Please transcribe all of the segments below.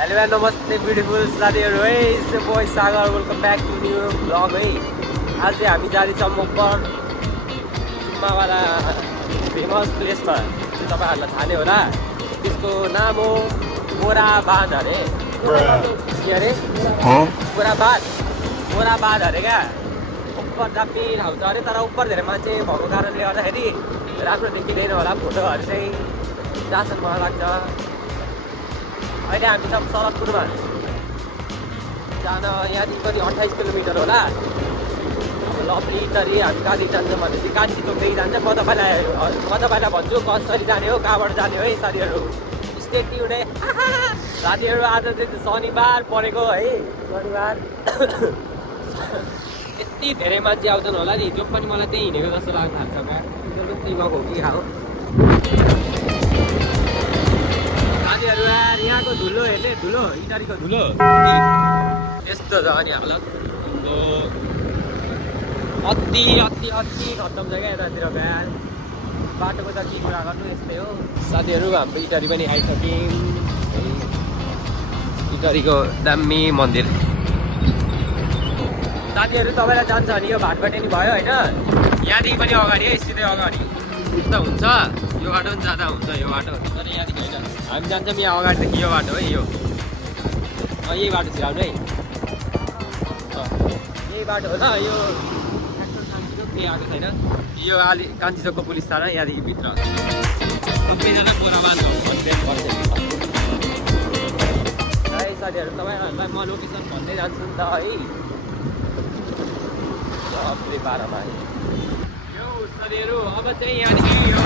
Hello नमस्ते beautiful साथीहरू है, it's the boy Sagar. Welcome back to new blog है। आज चाहिँ हामी जाँदैछौँ मकर जुम्मावाला फेमस प्लेसमा। तपाईँहरूलाई थाहा नै होला, त्यसको नाम हो बोराबाद अरे। के अरे बोराबाद अरे क्या। उपर दामी ठाउँ छ अरे, तर उपर धेरै मान्छे भएको कारणले गर्दाखेरि राम्रो देखिँदैन होला। फोटोहरू चाहिँ जहाँसम्म मलाई लाग्छ। अहिले हामी त सरकपुरमा जान यहाँदेखि पनि 28 किलोमिटर होला। लप्री तरी हामी कहाँदेखि जान्छौँ भनेपछि कान्छी चोकदेखि जान्छ। म तपाईँलाई भन्छु कसरी जाने हो, कहाँबाट जाने हो है साथीहरू। स्टे ट्युन है साथीहरू। आज चाहिँ शनिबार परेको है, शनिबार। यति धेरै मान्छे आउँछन् होला नि, जो पनि मलाई त्यही हिँडेको जस्तो लाग्छ। थाल्छ क्या लुक्ती गएको हो कि खाऊ साथीहरू। यार यहाँको धुलो हेर्ने, धुलो इटारीको धुलो यस्तो छ नि हामीलाई। अति अति अति खत्तम छ क्या यतातिर। बिहान बाटोको त के कुरा गर्नु, यस्तै हो साथीहरू। हाम्रो इटारी पनि आइसक्यौँ। इटारीको दामी मन्दिर साथीहरू। तपाईँलाई जान्छ भने यो भाटबाट नि भयो होइन, यहाँदेखि पनि अगाडि है, सिधै अगाडि त हुन्छ। यो बाटो पनि जाँदा हुन्छ, यो बाटो। तर यहाँदेखि होइन, हामी जान्छौँ यहाँ अगाडिदेखि। यो बाटो है, यो यही बाटो छिराउनु है। यही बाटो हो ल। यो केही आएको छैन। यो कान्छी चोकको पुलिस थाना यहाँदेखि भित्र। सबैजना बोराबाद है साथीहरू। तपाईँहरूलाई म लोकेसन भन्दै जान्छु नि त है। सबले बाह्रमा यो साथीहरू। अब चाहिँ यहाँदेखि यो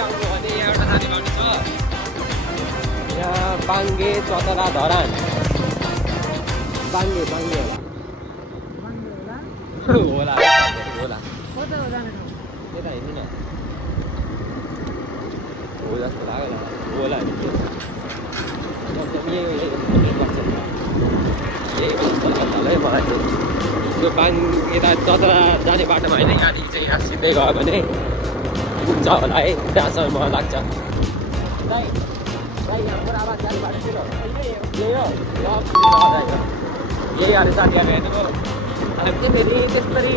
आउनु भने यहाँ एउटा जाने बाटो छ। यहाँ बाङ्गे चतरा धरान बाङ्गे होला होला यता हेर्नु न, हो जस्तो लाग्यो होला। यही मलाई यो यता चतरा जाने बाटोमा होइन, यहाँदेखि चाहिँ यहाँ सिधै गयो भने पुग्छ होला है, त्यहाँसम्म मलाई लाग्छ। यही अरे साथीहरू हेर्नुभयो। हामी चाहिँ फेरि त्यसरी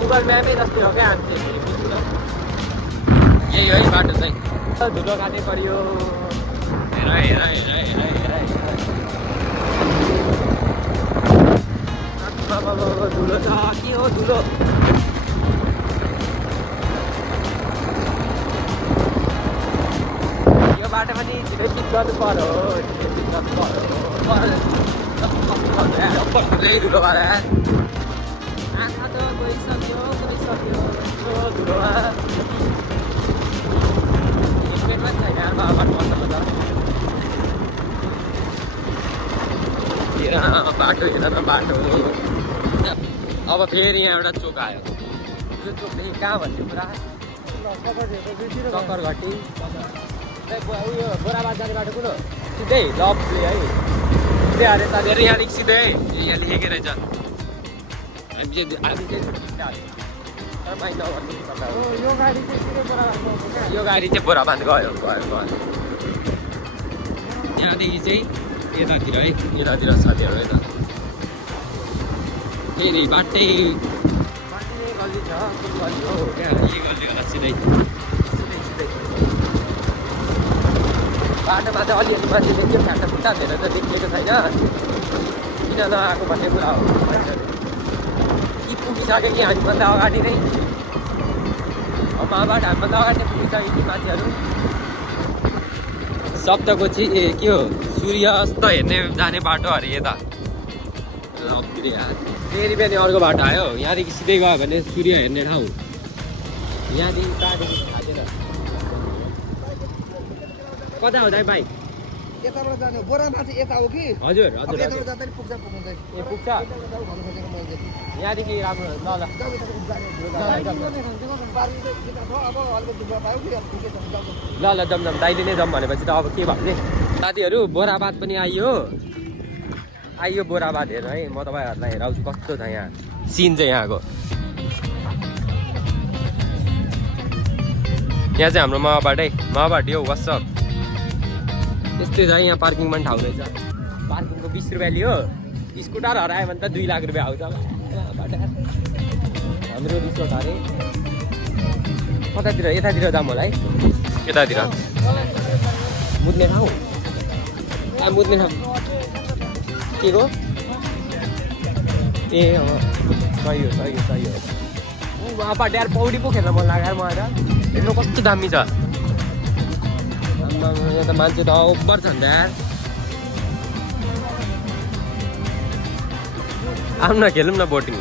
गुगल म्यापै जस्तै हो क्या। हामी चाहिँ यही है बाटो चाहिँ। धुलो काट्नै पऱ्यो। हेर धुलो छ के हो धुलो। यो बाटो पनि छिटै पिक गर्नु पर्यो, धुलो भएर आँखा त गइसक्यो धुलोमा। हेलमेट पनि छैन बाटो हेर न बाटो। अब फेरि यहाँ एउटा चोक आयो। यो चोकदेखि कहाँ भन्ने पुरा चक्करघट्टी उयो बोराबाद जाने बाटो कुन हो, सिधै लप्ले है। सिधै अरे साथीहरू यहाँदेखि सिधै है, यहाँ लेखेको रहेछ। हामी चाहिँ यो गाडी चाहिँ बोराबाद गयो। यहाँदेखि चाहिँ यतातिर है, यतातिर साथीहरू यता फेरि बाटै गल्ली छ। कुन गल्ली हो क्या, यही गल्ली होला सिधै। बाटोमा चाहिँ अलिअलि मान्छे देख्यो, फ्याटा धेरै त देखिएको छैन। किन नआएको भन्ने कुरा हो। कि पुगिसक्यो कि हामीभन्दा अगाडि नै, माबाट हामीभन्दा अगाडि नै पुगिसक्यो कि मान्छेहरू। सप्तकोची के हो, सूर्यास्त हेर्ने जाने बाटो अरे यता। फेरि पनि अर्को बाटो आयो। यहाँदेखि सिधै गयो भने सूर्य हेर्ने ठाउँ। यहाँदेखि कहाँदेखि थाहा छैन। कता हो दाइ भाइ? यताबाट जाने बोरामाथि यता हो कि? हजुर यताबाट जाँदा नि पुग्छ पुग्दैन। ए पुग्छ यहाँदेखि राम्रो। ल जम दाइले नै जम भनेपछि त अब के भन्ने। साथीहरू बोराबाद पनि आइयो बोराबाद हेर है। म तपाईँहरूलाई हेराउँछु कस्तो छ यहाँ सिन चाहिँ यहाँको। यहाँ चाहिँ हाम्रो माओवाडी हो। वाट्सअप यस्तै छ यहाँ पार्किङमा पनि ठाउँ रहेछ पार्किङको 20 रुपियाँ लियो स्कुटर हरायो भने त 2 लाख रुपियाँ आउँछ हाम्रो रिसोर्ट अरे कतातिर यतातिर जाऊँ होला है यतातिर मुद्ने ठाउँ मुद्ने ठाउँ के को ए सही हो वहाँ यार पौडी पो खेल्न मन लाग्यो मलाई त हेर्नु कस्तो दामी छ यहाँ त मान्छे त ओभर छ नि त यार आउनु न खेलौँ न बोटिङ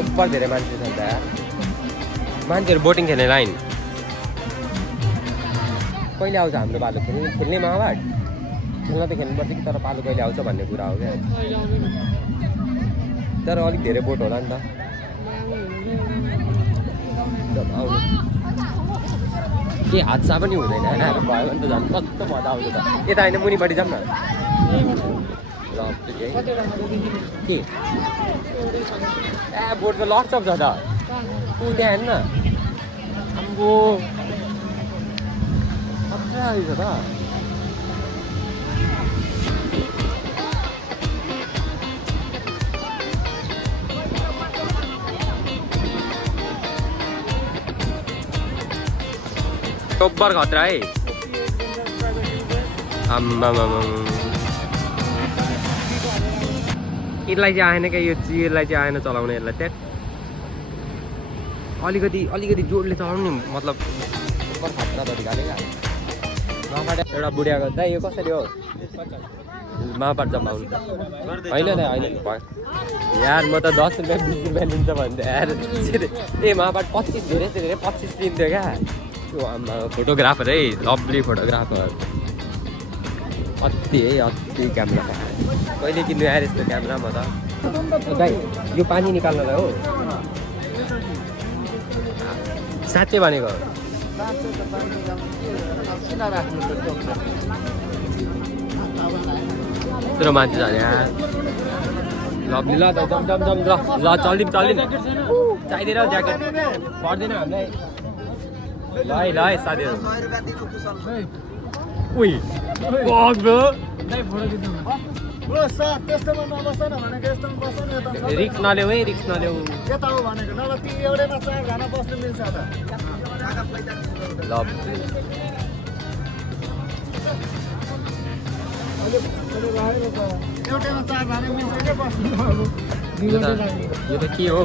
ओभर धेरै मान्छे छ नि त यार मान्छेहरू बोटिङ खेल्ने लाइन कहिले आउँछ हाम्रो पालो खेल्ने मावाट खेल्न त खेल्नुपर्छ कि तर पालो कहिले आउँछ भन्ने कुरा हो क्या तर अलिक धेरै बोट होला नि त आउनु के हादसा पनि हुँदैन होइन भयो भने त झन् कस्तो मजा आउँछ त यता होइन मुनिपट्टि जाऊँ न ल के ए बोटको लट्सप छ त ऊ त्यहाँ हेर्नु न आम्बो खतरा रहेछ त ओभर खतरा है यसलाई चाहिँ आएन क्या यो चियरलाई चाहिँ आएन चलाउने यसलाई त्यहाँ अलिकति जोडले चलाउनु नि मतलब ओभर खतरा तरिकाले क्या एउटा बुढियाको दाइ यो कसरी हो मापाट जमाउनु होइन दाइ होइन यार म त 10 रुपियाँ 20 रुपियाँ लिन्छ भन्थ्यो यार ए मापाट 25 धेरै 25 लिन्थ्यो क्या फोटोग्राफर है लभली फोटोग्राफर अति क्यामेरा कहिले किन्नु आएर यस्तो क्यामेरा म त दाइ यो पानी निकाल्नलाई हो साँच्चै भनेको यत्रो मान्छे छ यहाँ लभली ल जम ल चल्दिम चाहिँदैन ज्याकेट पर्दैन हामीलाई ल है साथीहरू उही रिक्स नल्याउ है रिक्स नल्याउ यो त के हो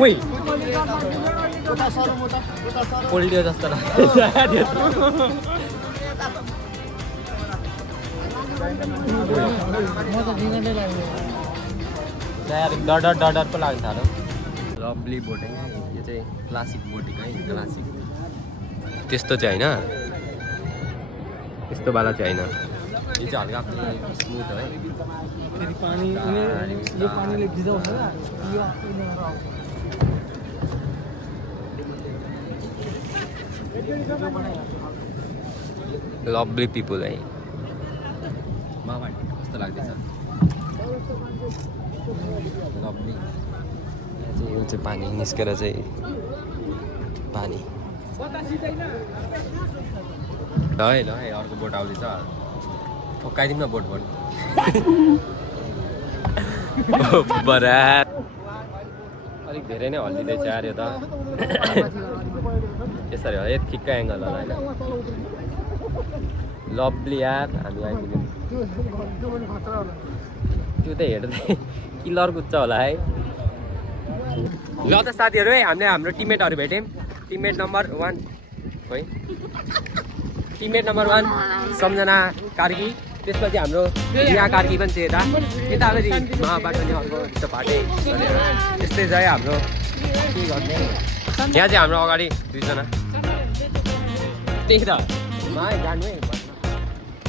उही पोल्टियो जस्तो डर पो लाग्छ थाहा लभली बोटिङ यो चाहिँ क्लासिक बोटिङ है क्लासिक त्यस्तो चाहिँ होइन त्यस्तो वाला चाहिँ होइन यो चाहिँ हल्का स्मुथ है लभली पिपुल है कस्तो लाग्दैछ लभली यो चाहिँ पानी निस्केर चाहिँ पानी ल है अर्को बोट आउँदैछ ठोक्काइदिउँ न बोट बरा अलिक धेरै नै हल्लिँदैछ यार यो त यसरी है ठिक्क एङ्गल होला होइन लभली यार हामी आइपुग्यौँ त्यो त हेर्दै किलर कुद्छ होला है ल त साथीहरू है हामीले हाम्रो टिममेटहरू भेट्यौँ टिममेट नम्बर 1 है टिममेट नम्बर 1 सम्झना कार्की त्यसपछि हाम्रो रिया कार्की पनि छ यता अलिकति महाबाट पनि अर्को यस्तो फाटे त्यस्तै चाहिँ हाम्रो के गर्ने यहाँ चाहिँ हाम्रो अगाडि 2 जना त्यही त जानु है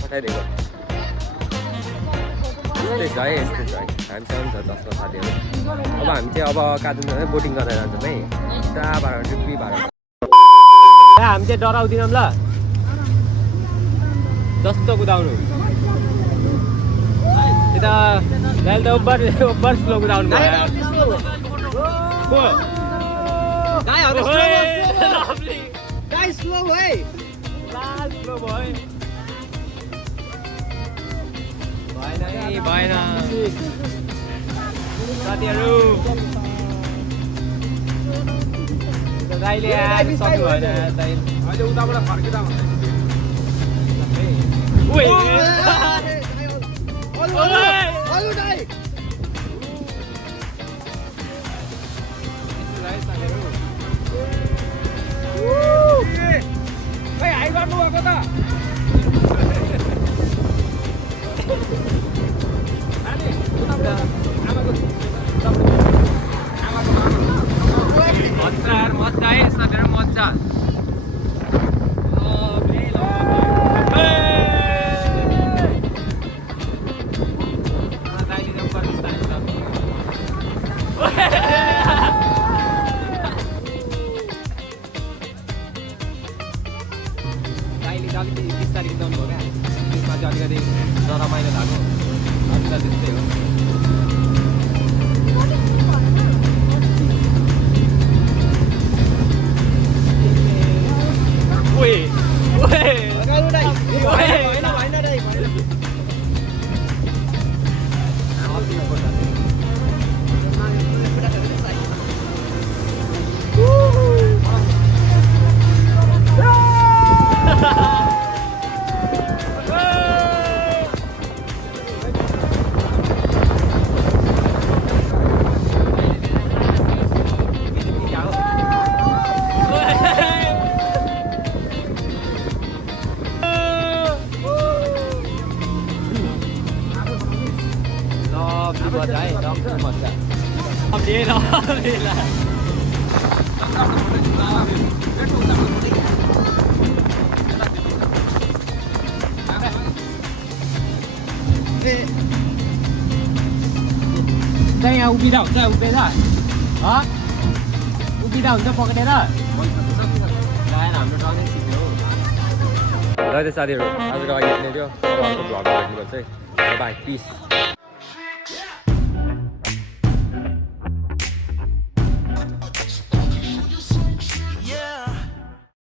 पठाइदिएको यस्तै छ है हामीसँग छ जसको साथीहरू अब हामी चाहिँ अब काठमाडौँ बोटिङ गरेर जान्छौँ है उताबाट डुब्बीबाट हामी चाहिँ डराउँदैनौँ ल जस्तो कुदाउनु यता दाइले त ओभर स्लो कुदाउनु भयो को गाईहरु ओए, स्लो लभली। गाई स्लो है लाल स्लो भयो भएन है भएन साथीहरू दाइले आज सक्नु भएन दाइले अहिले उताबाट फर्किँदा हुन्छ उए अलु गाई खै हाई गर्नु भएको त नानी उताबाट आमाको मजा यार मजा है साथीहरू मजा दाइले चाहिँ अलिकति बिस्तारै कुदाउनु भयो क्या त्यसमा चाहिँ अलिकति रमाइलो भएको अरू त त्यस्तै हो ओए ओए अलु गाई ओए भएन दाइ भएन मजा है राम्रो मजा अब लिएर यहाँ उभिँदा हुन्छ उभिँदा उभिँदा हुन्छ पक्रेर गाएन हाम्रो टनै सिक्यो र त्यो साथीहरू आजको लागि यति नै थियो अब अर्को भ्लगमा भेट्नुपर्छ है बाई पिस